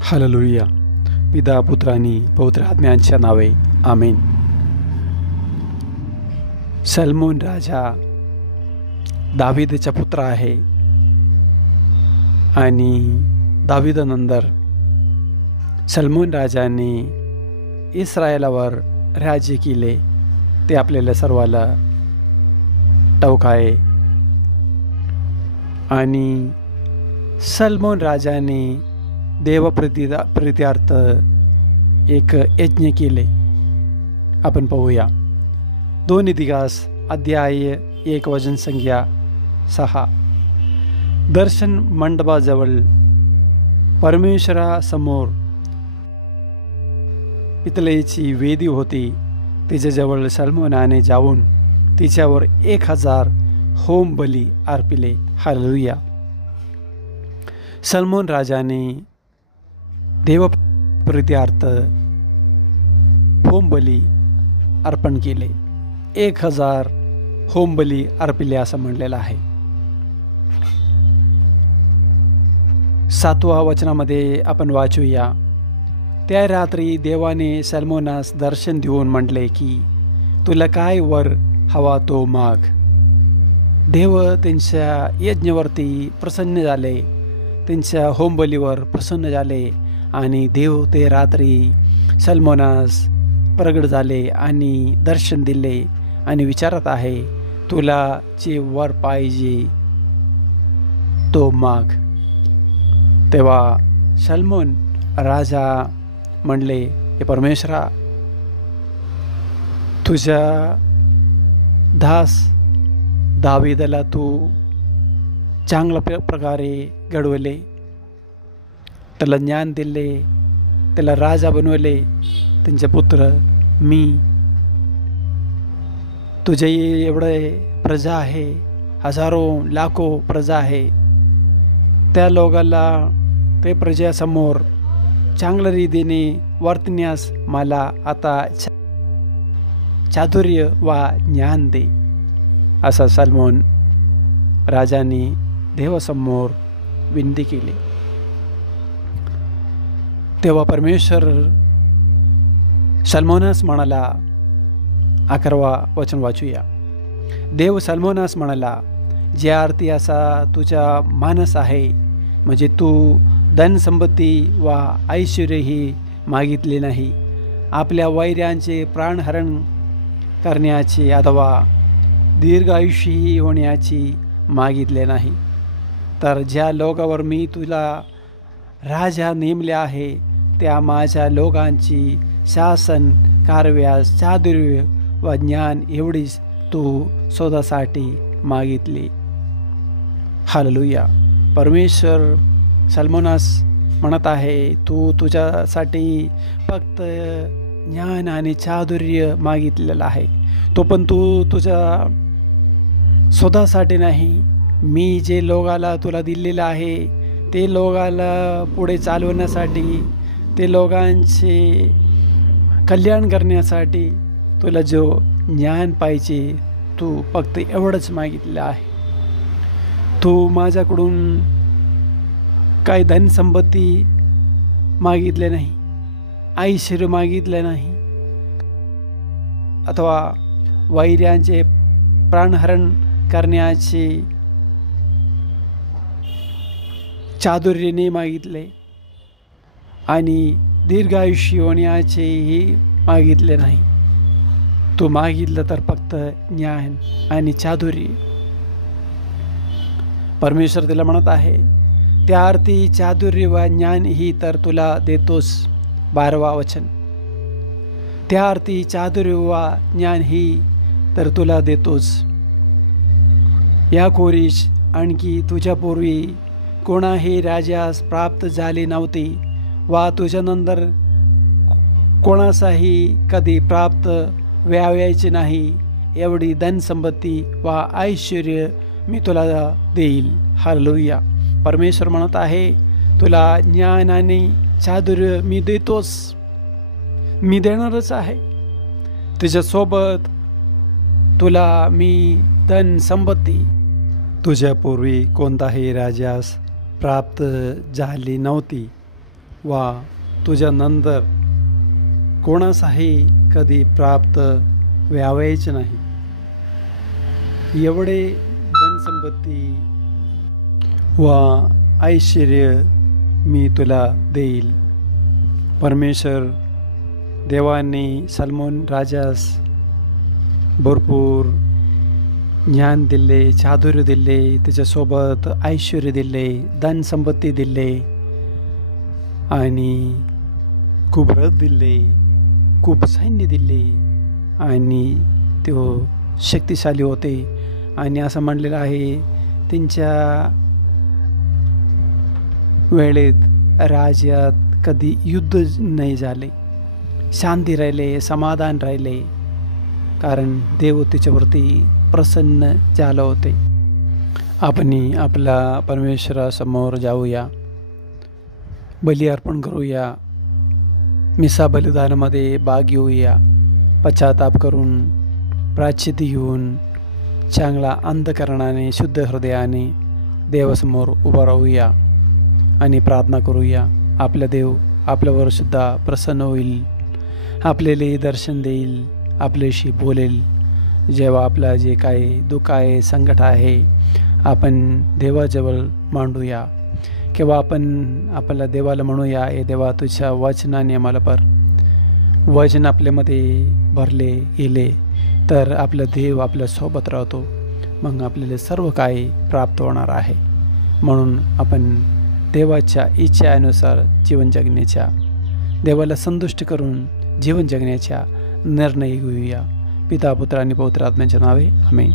Hallelujah. पिता पुत्र आणि पवित्र आत्म्यांच्या नावे आमेन. सलमोन राजा दावीदचा पुत्र आहे आणि दावीदानंतर सलमोन राजाने इस्रायलावर राज्य केले ते आपल्याला सर्वाला ठाऊक आहे. आणि सलमोन राजाने देवप्रीत्यार्थ एक यज्ञ केले. आपण पाहूया. 2 इतिहास अध्याय 1 वचन संख्या 6. दर्शन मंडपाजवळ परमेश्वरासमोर पितळेची वेदी होती. तिच्याजवळ सलमोनाने जाऊन तिच्यावर 1000 होम बली अर्पिले. हालेलुया. सलमोन राजाने देवप्रीत्यार्थ होम बली अर्पण केले. 1000 होम बली अर्पिले असं म्हणलेलं आहे. 7व्या वचनामध्ये आपण वाचूया. त्या रात्री देवाने सलमोनास दर्शन देऊन म्हटले की तुला काय वर हवा तो माग. देव त्यांच्या यज्ञावरती प्रसन्न झाले, त्यांच्या होमबलीवर प्रसन्न झाले आणि देव ते रात्री सलमोनास प्रगट झाले आणि दर्शन दिले आणि विचारत आहे, तुला जे वर पाहिजे तो माग. तेव्हा सलमोन राजा म्हणले, हे परमेश्वरा, तुझ्या दास दावीदाला तू चांगल्या प्रकारे घडवले, त्याला ज्ञान दिले, त्याला राजा बनवले. त्यांचे पुत्र मी, तुझे एवढे प्रजा आहे, हजारो लाखो प्रजा आहे. त्या लोकांना ते प्रजेसमोर चांगल्या रीतीने वर्तण्यास मला आता चातुर्य वा ज्ञान दे, असा सलमोन राजाने देवासमोर विनंती केली. तेव्हा परमेश्वर सलमोनास म्हणाला. 11वा वचन वाचूया. देव सलमोनास म्हणाला, ज्या अर्थी असा तुझा मानस आहे, म्हणजे तू धनसंपत्ती वा ऐश्वर्यही मागितले नाही, आपल्या वैऱ्यांचे प्राणहरण करण्याची अथवा दीर्घायुष्यही होण्याची मागितले नाही, तर ज्या लोकांवर मी तुला राजा नेमले आहे त्या माझ्या लोकांची शासन कारव्यास चातुर्य व ज्ञान एवढीच तू शोधासाठी मागितली. हालेलुया. परमेश्वर सलमोनास म्हणत आहे, तू तुझ्यासाठी फक्त ज्ञान आणि चातुर्य मागितलेलं आहे. तो पण तू तुझ्या स्वतःसाठी नाही, मी जे लोकाला तुला दिलेलं आहे ते लोकाला पुढे चालवण्यासाठी, ते लोकांचे कल्याण करण्यासाठी तुला जो ज्ञान पाहिजे तू फक्त एवढंच मागितलं आहे. तू माझ्याकडून काही धनसंपत्ती मागितले नाही, ऐश्वर्य मागितले नाही, अथवा वैऱ्यांचे प्राणहरण करण्याचे चातुर्याने मागितले आणि दीर्घायुष्य होण्याचेही मागितले नाही. तू मागितलं तर फक्त ज्ञान आणि चातुर्य. परमेश्वर तिला म्हणत आहे, त्या अर्थी चातुर्य व ज्ञान ही तर तुला देतोस. 12वा वचन. त्या अर्थी चातुर्य व ज्ञान ही तर तुला देतोस. या कोरीस आणखी तुझ्यापूर्वी कोणाही राजास प्राप्त झाले नव्हते वा तुझ्यानंतर कोणाचाही कधी प्राप्त व्हायचे नाही, एवढी धनसंपत्ती वा ऐश्वर्य मी तुला देईल. हालेलुया. परमेश्वर म्हणत आहे, तुला ज्ञान आणि चातुर्य मी देतोस, मी देणारच आहे. तुझ्यासोबत तुला मी धनसंपत्ती, तुझ्यापूर्वी कोणताही राजास प्राप्त झाली नव्हती वा तुझ्यानंतर कोणासही कधी प्राप्त व्हावयाच नाही। एवढे धनसंपत्ती वा ऐश्वर्य मी तुला देईल। परमेश्वर देवाने सलमोन राजास भरपूर ज्ञान दिले, चातुर्य दिले, त्याच्यासोबत ऐश्वर्य दिले, धनसंपत्ती दिले आणि खूप रथ दिले, खूप सैन्य दिले आणि तो शक्तिशाली होते। आणि असं म्हणलेलं आहे त्यांच्या वेळेत राज्यात कधी युद्ध नाही झाले, शांती राहिले, समाधान राहिले, कारण देव त्याच्यावरती प्रसन्न झालं होते। आपण आपला परमेश्वरासमोर जाऊया, बली अर्पण करूया, मिसा बलिदानामध्ये भाग घेऊया, पश्चाताप करून प्रायश्चित्त घेऊन चांगला अंतःकरणाने शुद्ध हृदयाने देवासमोर उभा राहूया आणि प्रार्थना करूया। आपला देव आपल्यावर सुद्धा प्रसन्न होईल, आपल्याला दर्शन देईल, आपल्याशी बोलेल। जेव्हा आपला जे काही दुःख आहे, संकट आहे, आपण देवाजवळ मांडूया किंवा आपण आपल्या देवाला म्हणूया, हे देवा तुझ्या वचनाने आम्हाला वचन आपल्यामध्ये भरले गेले तर आपला देव आपल्यासोबत राहतो, मग आपल्याला सर्व काही प्राप्त होणार आहे। म्हणून आपण देवाच्या इच्छेनुसार जीवन जगण्याच्या, देवाला संतुष्ट करून जीवन जगण्याच्या निर्णय घेऊया। पिता, पुत्र आणि पवित्र आत्म्याच्या नावे आमेन।